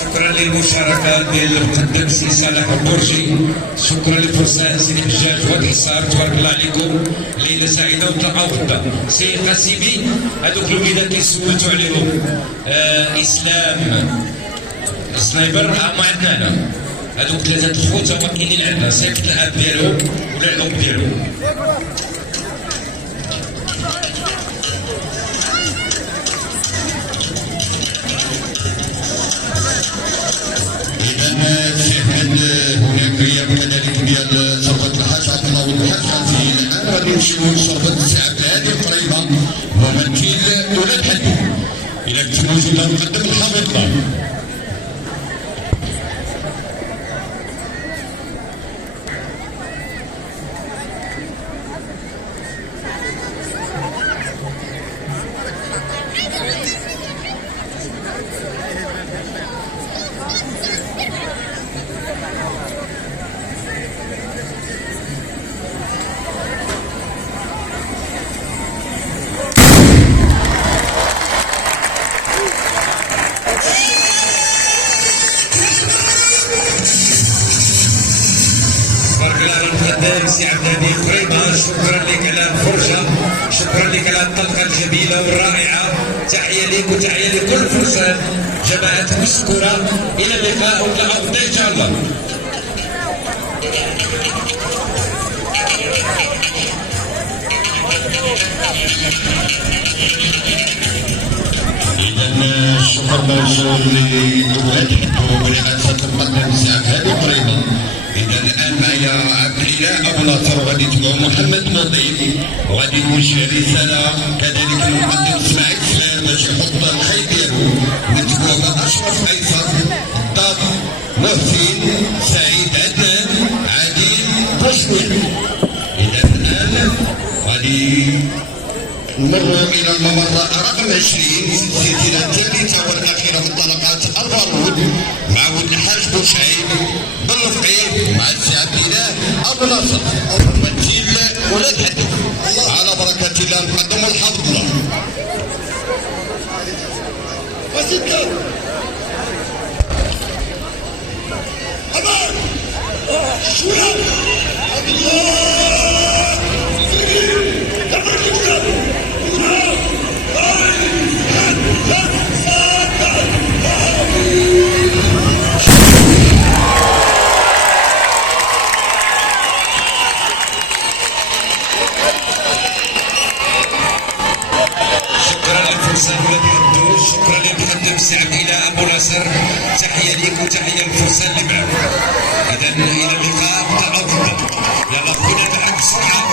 شكرا للمشاركة ديال المقدم سي صالح الدرجي. شكرا للفرسان سي الحجاج وهاد الحصار. تبارك الله عليكم، ليله سعيده وتلقاو غدا. سي قاسمي هذوك الوليدات اللي سولتوا عليهم اسلام سنايبر ما عندنا هنا. هذوك ثلاثه الخوت هما كاينين عندنا، صيفط الاب ديالهم ولا الام ديالهم. هناك غياب كذلك ديال شرطة الحاج عبد الله والحاج حسين. الان غادي نمشيو لشرطة السي عبد الهادي قريبة، ممثل ولاد حدو. إلا كنت موجود نقدم الحقيقة. سي عبد الهادي قريبه، شكرا لك على الفرجه، شكرا لك على الطلقه الجميله والرائعه. تحيه لك وتحيه لكل الفرسان، جماعه مشكوره. الى اللقاء ونتلاقاو غدا ان شاء الله. إذا الشكر موصول لولاد حدو برئاسة المقدم سي عبد الهادي قريبه. إذا الآن معايا عبد الإله أبو ناصر وغادي تبعو محمد مطيب، وغادي نوجه رسالة كذلك للمقدم إسماعيل سلام باش يحط الخيط ديالو، ونتبعو أشرف أيسر، ضاد محسن، سعيد عدنان، عادل تشويق. إذا الآن غادي نمروا إلى الممر رقم 20، السلسلة الثالثة والأخيرة من طلقات البارود، مع ولد الحاج بوشعيب بالفقيه، مع السي عبد الإله أبو ناصر ممثل ولاد حدو. على بركة الله نقدم الحمد لله. وستة أمان شوية شكرا للمقدم سي عبد الإله أبو ناصر. تحية ليك وتحية للفرسان اللي معك. إذا إلى اللقاء متعاقبا. يلا خونا معك بسرعة.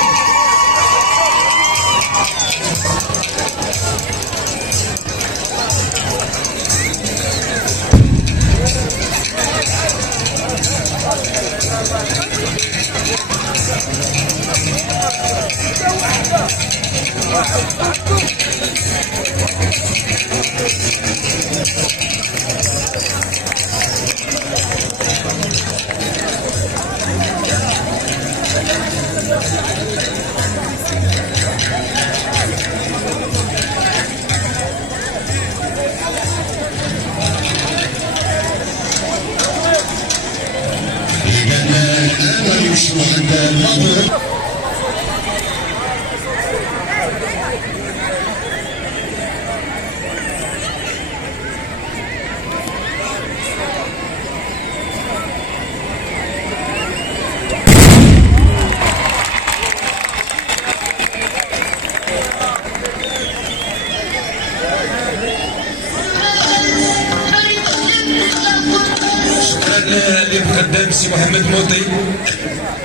للمقدم سي محمد موطي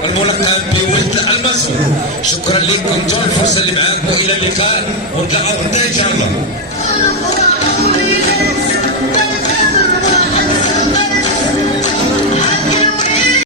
الملقب بولد المنصور. شكرا لكم انتم الفرصه اللي معاكم. الى اللقاء ونتلاقاو غدا ان شاء الله.